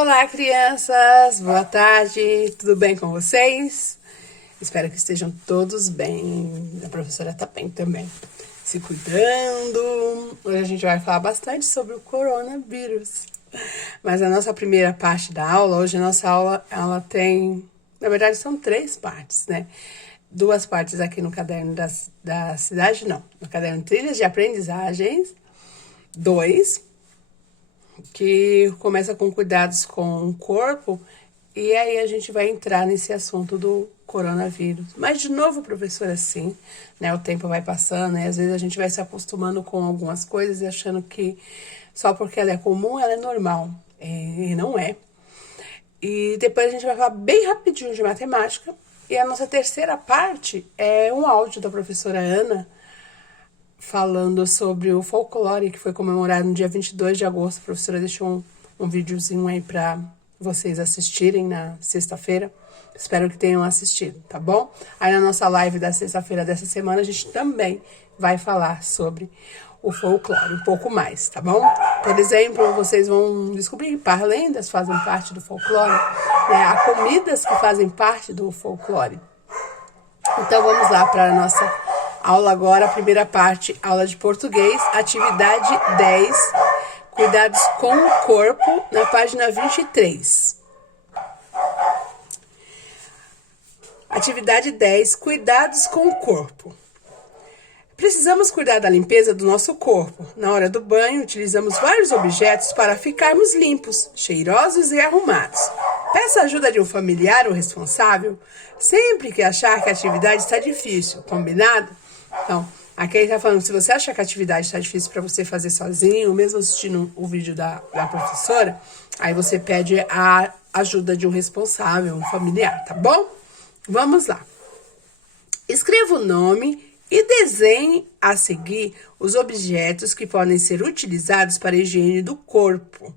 Olá, crianças! Boa tarde! Tudo bem com vocês? Espero que estejam todos bem. A professora tá bem também. Se cuidando. Hoje a gente vai falar bastante sobre o coronavírus. Mas a nossa primeira parte da aula, hoje a nossa aula, ela tem... Na verdade, são 3 partes, né? 2 partes aqui no caderno da cidade, não. No caderno Trilhas de Aprendizagens. 2, que começa com cuidados com o corpo, e aí a gente vai entrar nesse assunto do coronavírus. Mas, de novo, professora, assim, né, o tempo vai passando, e às vezes a gente vai se acostumando com algumas coisas e achando que só porque ela é comum, ela é normal. E não é. E depois a gente vai falar bem rapidinho de matemática, e a nossa terceira parte é um áudio da professora Ana, falando sobre o folclore, que foi comemorado no dia 22 de agosto. A professora deixou um videozinho aí para vocês assistirem na sexta-feira. Espero que tenham assistido, tá bom? Aí na nossa live da sexta-feira dessa semana, a gente também vai falar sobre o folclore, um pouco mais, tá bom? Por exemplo, vocês vão descobrir que parlendas fazem parte do folclore, né? Há comidas que fazem parte do folclore. Então vamos lá para a nossa aula agora, a primeira parte, aula de português, atividade 10, cuidados com o corpo, na página 23. Atividade 10, cuidados com o corpo. Precisamos cuidar da limpeza do nosso corpo. Na hora do banho, utilizamos vários objetos para ficarmos limpos, cheirosos e arrumados. Peça a ajuda de um familiar ou responsável sempre que achar que a atividade está difícil, combinado? Então, aqui ele está falando, se você achar que a atividade está difícil para você fazer sozinho, mesmo assistindo o vídeo da professora, aí você pede a ajuda de um responsável, um familiar, tá bom? Vamos lá. Escreva o nome e desenhe a seguir os objetos que podem ser utilizados para a higiene do corpo.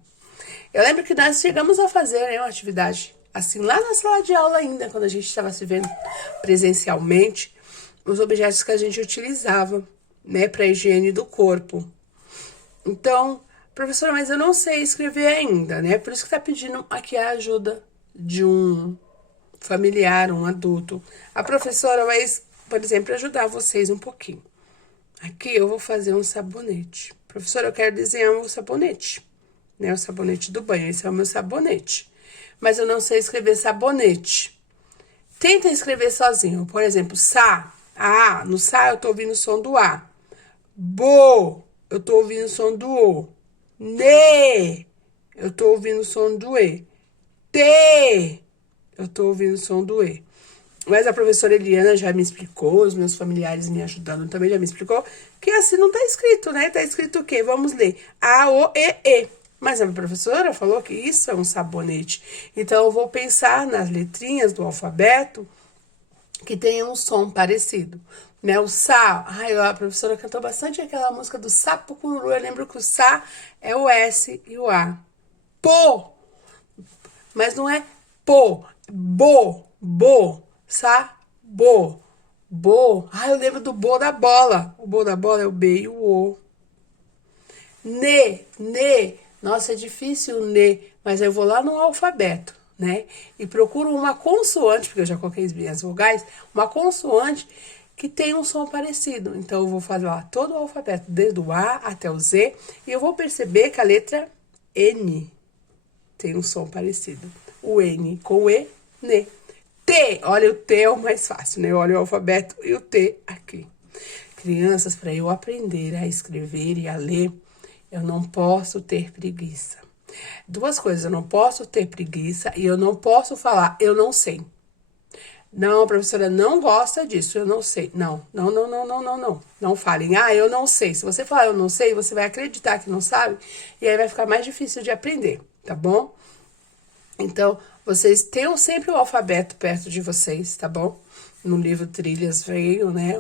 Eu lembro que nós chegamos a fazer, né, uma atividade assim, lá na sala de aula ainda, quando a gente estava se vendo presencialmente, os objetos que a gente utilizava, né, para a higiene do corpo. Então, professora, mas eu não sei escrever ainda, né? Por isso que tá pedindo aqui a ajuda de um familiar, um adulto. A professora vai, por exemplo, ajudar vocês um pouquinho. Aqui eu vou fazer um sabonete. Professora, eu quero desenhar um sabonete, né? O sabonete do banho, esse é o meu sabonete. Mas eu não sei escrever sabonete. Tenta escrever sozinho. Por exemplo, sa. A, no sa eu tô ouvindo o som do A. Bo, eu tô ouvindo o som do O. Ne, eu tô ouvindo o som do E. Te, eu tô ouvindo o som do E. Mas a professora Eliana já me explicou, os meus familiares me ajudando também já me explicou, que assim não tá escrito, né? Tá escrito o quê? Vamos ler. A, O, E, E. Mas a professora falou que isso é um sabonete. Então, eu vou pensar nas letrinhas do alfabeto que tenham um som parecido, né? O sa, a professora cantou bastante aquela música do sapo cururu. Eu lembro que o sa é o S e o A. Po, mas não é po, bo, sa, bo. Eu lembro do bo da bola. O bo da bola é o B e o O. Ne, nossa, é difícil o ne, mas eu vou lá no alfabeto, né? E procuro uma consoante, porque eu já coloquei as vogais, uma consoante que tem um som parecido. Então, eu vou fazer lá todo o alfabeto, desde o A até o Z, e eu vou perceber que a letra N tem um som parecido. O N com o E, ne. T, olha, o T é o mais fácil, né? Eu olho o alfabeto e o T aqui. Crianças, para eu aprender a escrever e a ler, eu não posso ter preguiça. 2 coisas, eu não posso ter preguiça e eu não posso falar, eu não sei. Não, a professora não gosta disso, eu não sei. Não. Não falem, eu não sei. Se você falar eu não sei, você vai acreditar que não sabe e aí vai ficar mais difícil de aprender, tá bom? Então, vocês tenham sempre o alfabeto perto de vocês, tá bom? No livro Trilhas veio, né,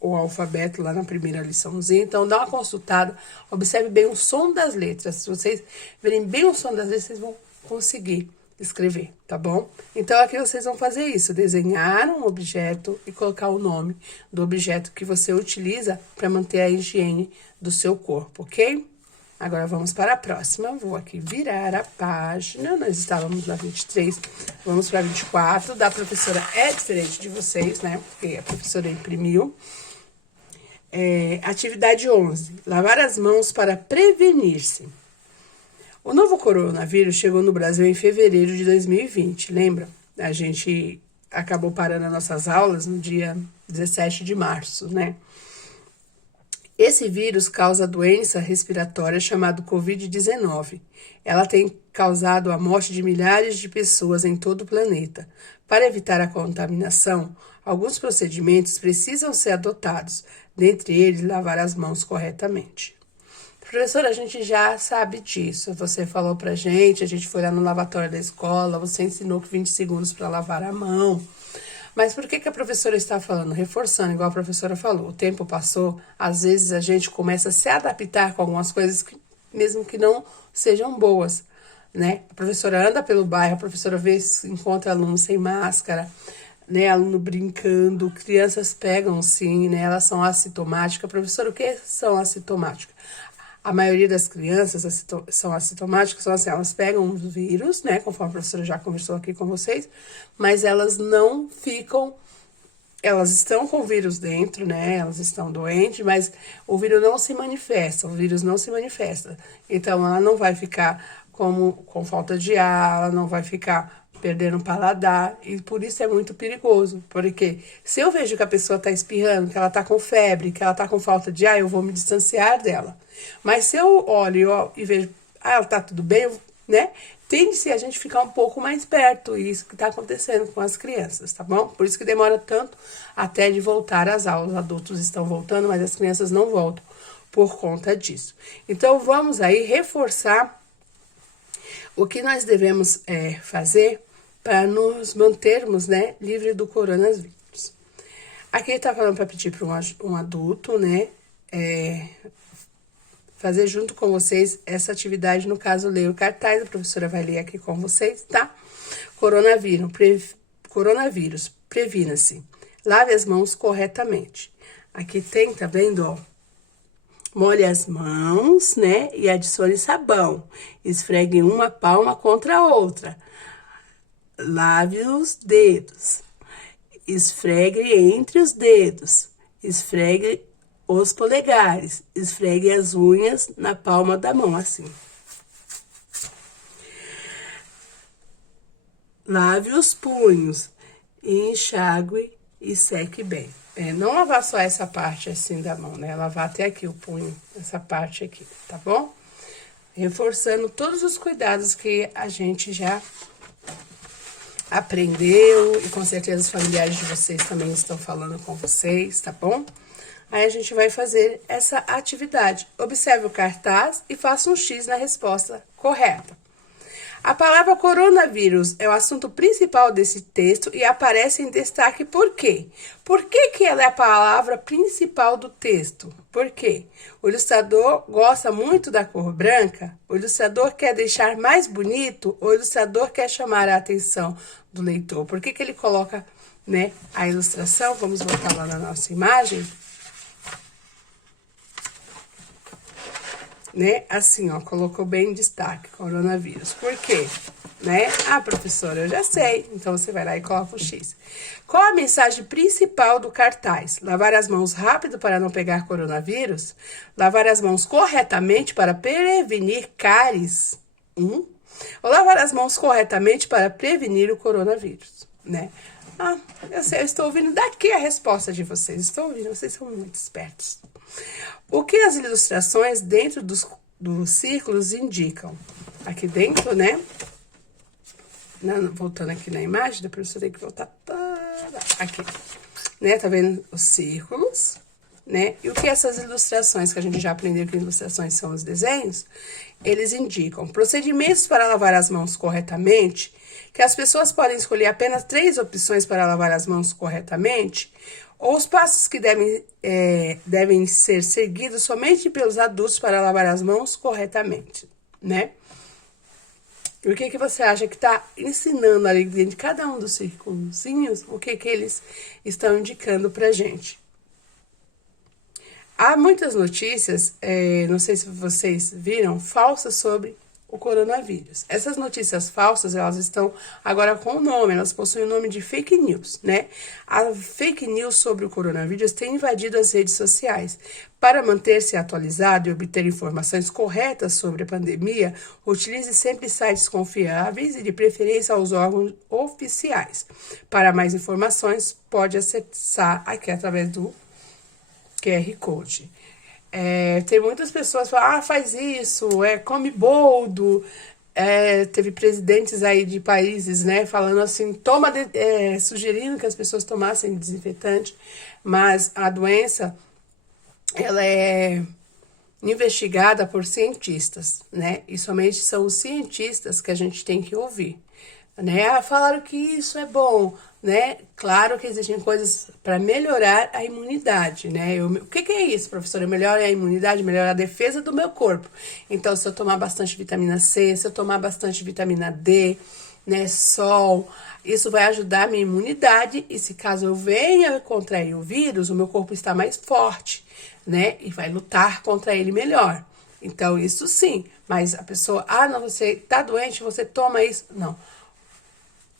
o alfabeto lá na primeira liçãozinha. Então, dá uma consultada, observe bem o som das letras. Se vocês verem bem o som das letras, vocês vão conseguir escrever, tá bom? Então, aqui vocês vão fazer isso, desenhar um objeto e colocar o nome do objeto que você utiliza para manter a higiene do seu corpo, ok? Agora, vamos para a próxima. Vou aqui virar a página. Nós estávamos na 23, vamos para a 24. Da professora é diferente de vocês, né? Porque a professora imprimiu. Atividade 11. Lavar as mãos para prevenir-se. O novo coronavírus chegou no Brasil em fevereiro de 2020, lembra? A gente acabou parando as nossas aulas no dia 17 de março, né? Esse vírus causa doença respiratória chamada Covid-19. Ela tem causado a morte de milhares de pessoas em todo o planeta. Para evitar a contaminação, alguns procedimentos precisam ser adotados, dentre eles, lavar as mãos corretamente. Professora, a gente já sabe disso. Você falou pra gente, a gente foi lá no lavatório da escola, você ensinou que 20 segundos para lavar a mão. Mas por que a professora está falando? Reforçando, igual a professora falou, o tempo passou, às vezes a gente começa a se adaptar com algumas coisas, mesmo que não sejam boas, né? A professora anda pelo bairro, a professora vê, encontra alunos sem máscara, né? Aluno brincando, crianças pegam sim, né? Elas são assintomáticas. Professora, o que são assintomáticas? A maioria das crianças são assintomáticas, são assim, elas pegam o vírus, né, conforme a professora já conversou aqui com vocês, mas elas não ficam, elas estão com o vírus dentro, né, elas estão doentes, mas o vírus não se manifesta, Então, ela não vai ficar com falta de ar, ela não vai ficar perdendo o paladar, e por isso é muito perigoso, porque se eu vejo que a pessoa está espirrando, que ela está com febre, que ela está com falta de ar, eu vou me distanciar dela. Mas se eu olho e vejo, ela tá tudo bem, né? Tende-se a gente ficar um pouco mais perto, e isso que tá acontecendo com as crianças, tá bom? Por isso que demora tanto até de voltar às aulas. Os adultos estão voltando, mas as crianças não voltam por conta disso. Então, vamos aí reforçar o que nós devemos fazer para nos mantermos, né, livre do coronavírus. Aqui ele tá falando para pedir para um adulto, né, fazer junto com vocês essa atividade, no caso, ler o cartaz, a professora vai ler aqui com vocês, tá? Coronavírus, previna-se. Lave as mãos corretamente. Aqui tem, tá vendo, ó? Molhe as mãos, né? E adicione sabão. Esfregue uma palma contra a outra. Lave os dedos. Esfregue entre os dedos. Esfregue os polegares, esfregue as unhas na palma da mão, assim. Lave os punhos, enxague e seque bem. Não lavar só essa parte assim da mão, né? Lavar até aqui o punho, essa parte aqui, tá bom? Reforçando todos os cuidados que a gente já aprendeu, e com certeza os familiares de vocês também estão falando com vocês, tá bom? Aí a gente vai fazer essa atividade. Observe o cartaz e faça um X na resposta correta. A palavra coronavírus é o assunto principal desse texto e aparece em destaque por quê? Por que ela é a palavra principal do texto? Por quê? O ilustrador gosta muito da cor branca? O ilustrador quer deixar mais bonito? O ilustrador quer chamar a atenção do leitor? Por que ele coloca, né, a ilustração? Vamos voltar lá na nossa imagem. Né? Assim, ó, colocou bem em destaque, coronavírus. Por quê? Né? Ah, professora, eu já sei. Então, você vai lá e coloca o X. Qual a mensagem principal do cartaz? Lavar as mãos rápido para não pegar coronavírus? Lavar as mãos corretamente para prevenir cáries? Ou lavar as mãos corretamente para prevenir o coronavírus? Né? Ah, eu sei, eu estou ouvindo daqui a resposta de vocês. Estou ouvindo, vocês são muito espertos. O que as ilustrações dentro dos círculos indicam? Aqui dentro, né? Voltando aqui na imagem, depois você tem que voltar aqui. Né? Tá vendo os círculos, né? E o que essas ilustrações, que a gente já aprendeu que ilustrações são os desenhos, eles indicam procedimentos para lavar as mãos corretamente, que as pessoas podem escolher apenas 3 opções para lavar as mãos corretamente, ou os passos que devem ser seguidos somente pelos adultos para lavar as mãos corretamente, né? E o que você acha que está ensinando ali dentro de cada um dos círculozinhos? O que eles estão indicando pra gente? Há muitas notícias, não sei se vocês viram, falsas sobre o coronavírus. Essas notícias falsas, elas estão agora com o nome, elas possuem o nome de fake news, né? A fake news sobre o coronavírus tem invadido as redes sociais. Para manter-se atualizado e obter informações corretas sobre a pandemia, utilize sempre sites confiáveis e de preferência aos órgãos oficiais. Para mais informações, pode acessar aqui através do QR Code. Tem muitas pessoas que falam, faz isso, come boldo. Teve presidentes aí de países, né, falando assim, sugerindo que as pessoas tomassem desinfetante, mas a doença, ela é investigada por cientistas, né, e somente são os cientistas que a gente tem que ouvir, né, falaram que isso é bom, né, claro que existem coisas para melhorar a imunidade, né, o que é isso, professora? Melhora a imunidade, melhora a defesa do meu corpo, então se eu tomar bastante vitamina C, se eu tomar bastante vitamina D, né, sol, isso vai ajudar a minha imunidade e se caso eu venha contrair o vírus, o meu corpo está mais forte, né, e vai lutar contra ele melhor. Então, isso sim, mas a pessoa, não, você tá doente, você toma isso, não.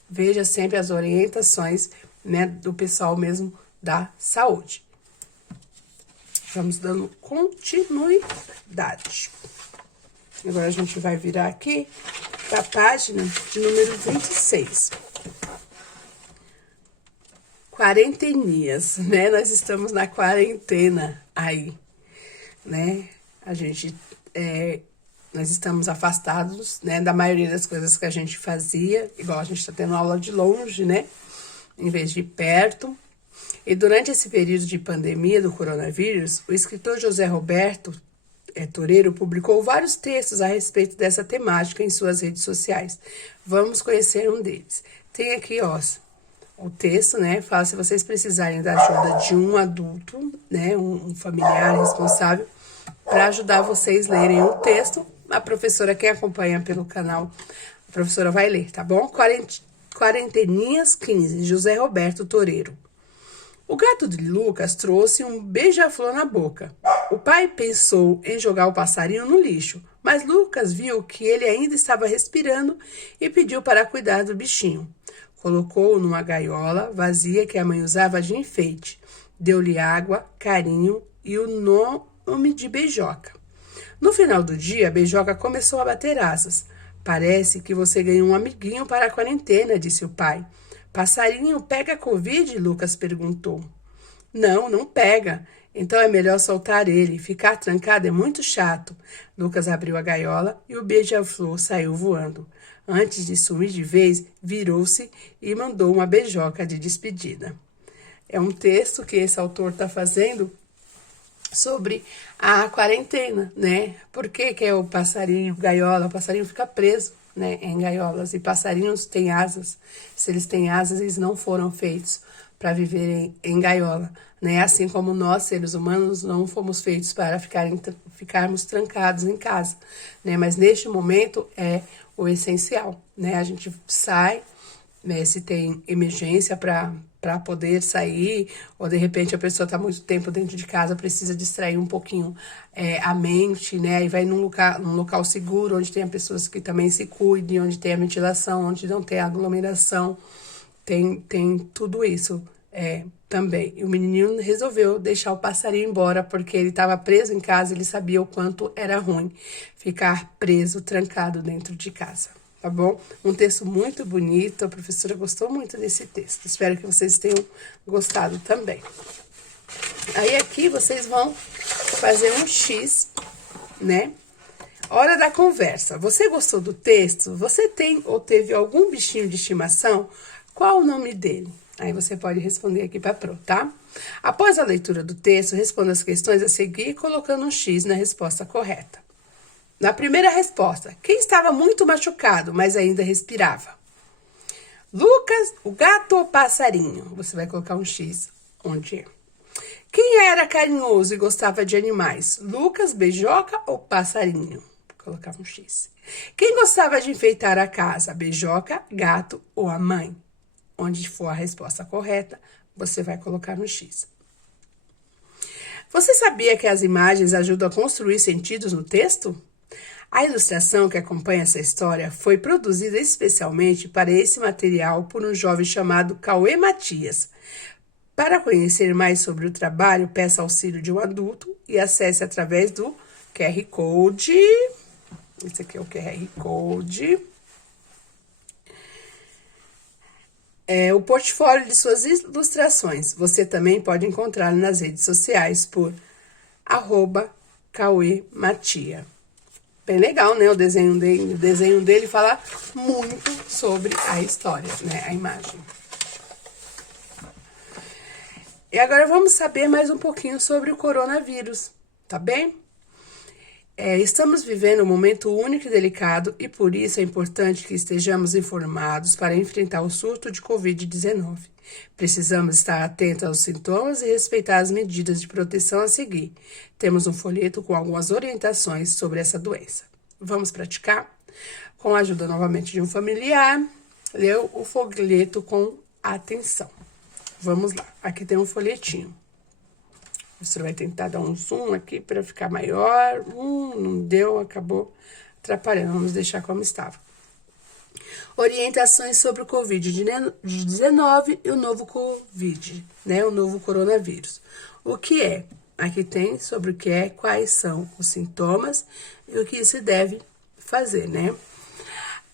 Veja sempre as orientações, né, do pessoal mesmo da saúde. Vamos dando continuidade. Agora a gente vai virar aqui para a página de número 26. Quarentenias, né? Nós estamos na quarentena aí, né? Nós estamos afastados, né, da maioria das coisas que a gente fazia, igual a gente está tendo aula de longe, né, em vez de perto. E durante esse período de pandemia do coronavírus, o escritor José Roberto Toreiro publicou vários textos a respeito dessa temática em suas redes sociais. Vamos conhecer um deles. Tem aqui, o texto, né, fala se vocês precisarem da ajuda de um adulto, né, um familiar responsável, para ajudar vocês a lerem o texto. A professora, quem acompanha pelo canal, a professora vai ler, tá bom? Quarenteninhas 15, José Roberto Toreiro. O gato de Lucas trouxe um beija-flor na boca. O pai pensou em jogar o passarinho no lixo, mas Lucas viu que ele ainda estava respirando e pediu para cuidar do bichinho. Colocou-o numa gaiola vazia que a mãe usava de enfeite. Deu-lhe água, carinho e o nome de Beijoca. No final do dia, a Beijoca começou a bater asas. Parece que você ganhou um amiguinho para a quarentena, disse o pai. Passarinho pega Covid? Lucas perguntou. Não, não pega. Então é melhor soltar ele. Ficar trancado é muito chato. Lucas abriu a gaiola e o beija-flor saiu voando. Antes de sumir de vez, virou-se e mandou uma beijoca de despedida. É um texto que esse autor está fazendo sobre a quarentena, né? Por que é o passarinho, gaiola? O passarinho fica preso, né, em gaiolas. E passarinhos têm asas. Se eles têm asas, eles não foram feitos para viverem em gaiola, né? Assim como nós, seres humanos, não fomos feitos para ficarmos trancados em casa, né? Mas neste momento é o essencial, né? A gente sai, né, se tem emergência para poder sair, ou de repente a pessoa está muito tempo dentro de casa, precisa distrair um pouquinho a mente, né? E vai num local seguro, onde tenha pessoas que também se cuidem, onde tem a ventilação, onde não tem aglomeração, tem tudo isso também. E o menininho resolveu deixar o passarinho embora, porque ele estava preso em casa, ele sabia o quanto era ruim ficar preso, trancado dentro de casa. Tá bom? Um texto muito bonito, a professora gostou muito desse texto. Espero que vocês tenham gostado também. Aí aqui vocês vão fazer um X, né? Hora da conversa. Você gostou do texto? Você tem ou teve algum bichinho de estimação? Qual o nome dele? Aí você pode responder aqui para a Pro, tá? Após a leitura do texto, responda as questões a seguir colocando um X na resposta correta. Na primeira resposta, quem estava muito machucado, mas ainda respirava? Lucas, o gato ou passarinho? Você vai colocar um X onde é. Quem era carinhoso e gostava de animais? Lucas, Beijoca ou passarinho? Vou colocar um X. Quem gostava de enfeitar a casa? Beijoca, gato ou a mãe? Onde for a resposta correta, você vai colocar um X. Você sabia que as imagens ajudam a construir sentidos no texto? A ilustração que acompanha essa história foi produzida especialmente para esse material por um jovem chamado Cauê Matias. Para conhecer mais sobre o trabalho, peça auxílio de um adulto e acesse através do QR Code. Esse aqui é o QR Code. O portfólio de suas ilustrações. Você também pode encontrá-lo nas redes sociais por @CauêMatia. Bem legal, né? O desenho dele fala muito sobre a história, né? A imagem. E agora vamos saber mais um pouquinho sobre o coronavírus, tá bem? Estamos vivendo um momento único e delicado e por isso é importante que estejamos informados para enfrentar o surto de Covid-19. Precisamos estar atentos aos sintomas e respeitar as medidas de proteção a seguir. Temos um folheto com algumas orientações sobre essa doença. Vamos praticar? Com a ajuda novamente de um familiar, leu o folheto com atenção. Vamos lá, aqui tem um folhetinho. Você vai tentar dar um zoom aqui para ficar maior. Não deu, acabou atrapalhando. Vamos deixar como estava. Orientações sobre o Covid-19 e o novo Covid, né? O novo coronavírus. O que é? Aqui tem sobre o que é, quais são os sintomas e o que se deve fazer, né?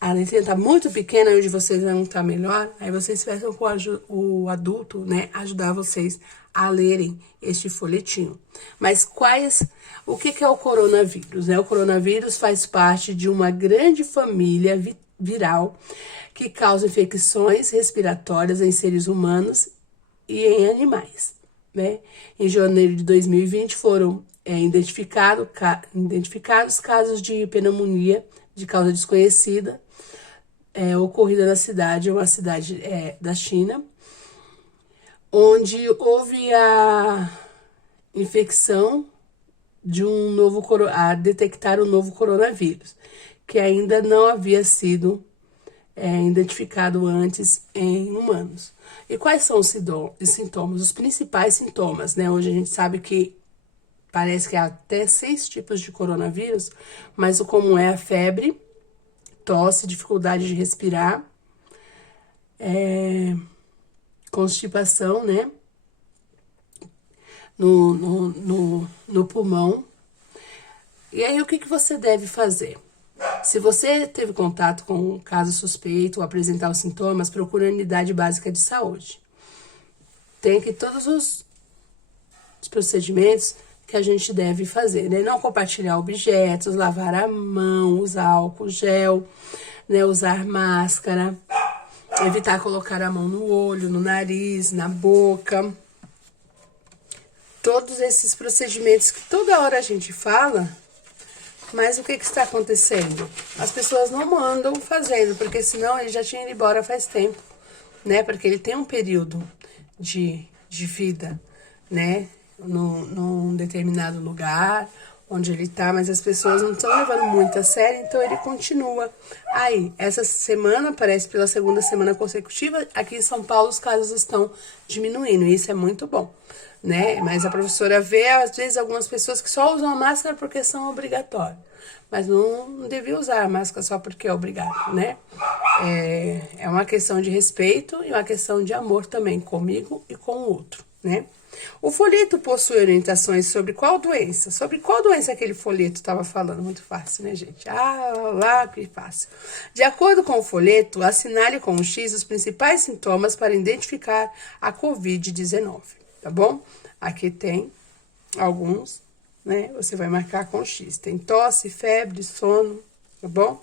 A letrinha tá muito pequena, onde vocês vão estar melhor, aí vocês peçam com o adulto, né, ajudar vocês a lerem este folhetinho. Mas o que é o coronavírus, né? O coronavírus faz parte de uma grande família viral que causa infecções respiratórias em seres humanos e em animais, né? Em janeiro de 2020 foram identificados casos de pneumonia de causa desconhecida, ocorrida na cidade, uma cidade da China, onde houve a infecção de a detectar um novo coronavírus, que ainda não havia sido identificado antes em humanos. E quais são os sintomas? Os principais sintomas, né? Hoje a gente sabe que parece que há até 6 tipos de coronavírus, mas o comum é a febre, tosse, dificuldade de respirar, constipação, né? No pulmão. E aí, o que você deve fazer? Se você teve contato com um caso suspeito ou apresentar os sintomas, procure a unidade básica de saúde. Tem aqui todos os procedimentos que a gente deve fazer, né? Não compartilhar objetos, lavar a mão, usar álcool gel, né? Usar máscara, evitar colocar a mão no olho, no nariz, na boca. Todos esses procedimentos que toda hora a gente fala, mas o que está acontecendo? As pessoas não andam fazendo, porque senão ele já tinha ido embora faz tempo, né? Porque ele tem um período de vida, né? Num determinado lugar onde ele tá, mas as pessoas não estão levando muito a sério, então ele continua. Aí, essa semana, parece pela segunda semana consecutiva, aqui em São Paulo os casos estão diminuindo, e isso é muito bom, né? Mas a professora vê, às vezes, algumas pessoas que só usam a máscara porque são obrigatórias, mas não devia usar a máscara só porque é obrigado, né? É uma questão de respeito e uma questão de amor também, comigo e com o outro, né? O folheto possui orientações sobre qual doença? Sobre qual doença aquele folheto estava falando? Muito fácil, né, gente? Lá, que fácil. De acordo com o folheto, assinale com um X os principais sintomas para identificar a Covid-19, tá bom? Aqui tem alguns, né? Você vai marcar com X. Tem tosse, febre, sono, tá bom?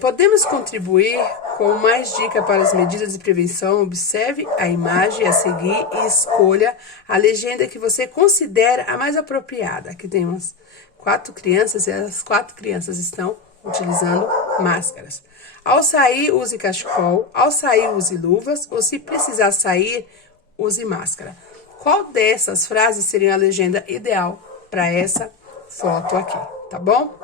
Podemos contribuir com mais dicas para as medidas de prevenção. Observe a imagem a seguir e escolha a legenda que você considera a mais apropriada. Aqui tem umas 4 crianças e as 4 crianças estão utilizando máscaras. Ao sair, use cachecol. Ao sair, use luvas. Ou se precisar sair, use máscara. Qual dessas frases seria a legenda ideal para essa foto aqui, tá bom?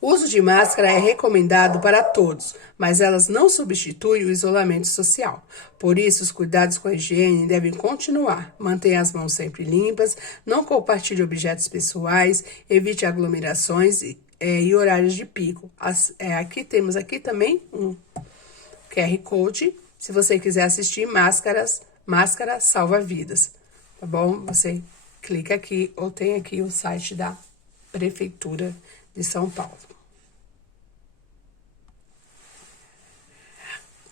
O uso de máscara é recomendado para todos, mas elas não substituem o isolamento social. Por isso, os cuidados com a higiene devem continuar. Mantenha as mãos sempre limpas, não compartilhe objetos pessoais, evite aglomerações e horários de pico. Aqui temos aqui também um QR Code. Se você quiser assistir máscara salva vidas, tá bom? Você clica aqui ou tem aqui o site da Prefeitura de São Paulo.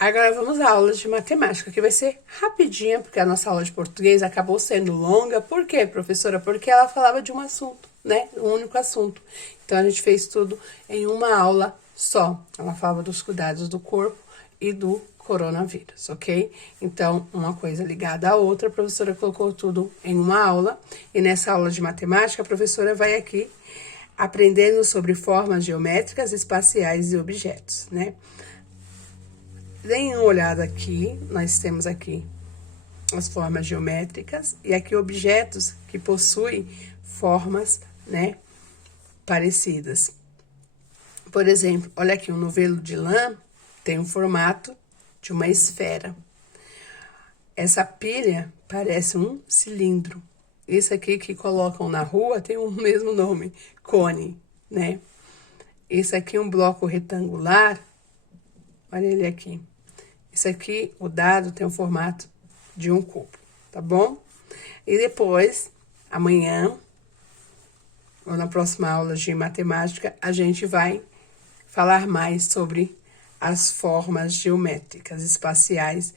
Agora vamos à aula de matemática, que vai ser rapidinha, porque a nossa aula de português acabou sendo longa. Por quê, professora? Porque ela falava de um assunto, né? Um único assunto. Então, a gente fez tudo em uma aula só. Ela falava dos cuidados do corpo e do coronavírus, ok? Então, uma coisa ligada à outra, a professora colocou tudo em uma aula. E nessa aula de matemática, a professora vai aqui aprendendo sobre formas geométricas, espaciais e objetos, né? Deem uma olhada aqui, nós temos aqui as formas geométricas e aqui objetos que possuem formas, né, parecidas. Por exemplo, olha aqui, um novelo de lã tem um formato de uma esfera. Essa pilha parece um cilindro. Esse aqui que colocam na rua tem o mesmo nome, cone, né? Esse aqui é um bloco retangular, olha ele aqui. Esse aqui, o dado, tem o formato de um cubo, tá bom? E depois, amanhã, ou na próxima aula de matemática, a gente vai falar mais sobre as formas geométricas, espaciais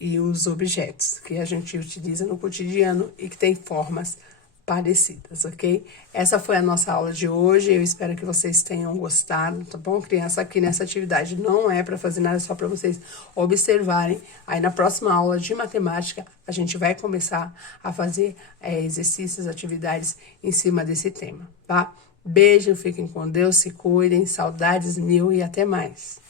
e os objetos que a gente utiliza no cotidiano e que tem formas parecidas, ok? Essa foi a nossa aula de hoje, eu espero que vocês tenham gostado, tá bom? Criança, aqui nessa atividade não é para fazer nada, é só para vocês observarem. Aí na próxima aula de matemática, a gente vai começar a fazer exercícios, atividades em cima desse tema, tá? Beijo, fiquem com Deus, se cuidem, saudades mil e até mais.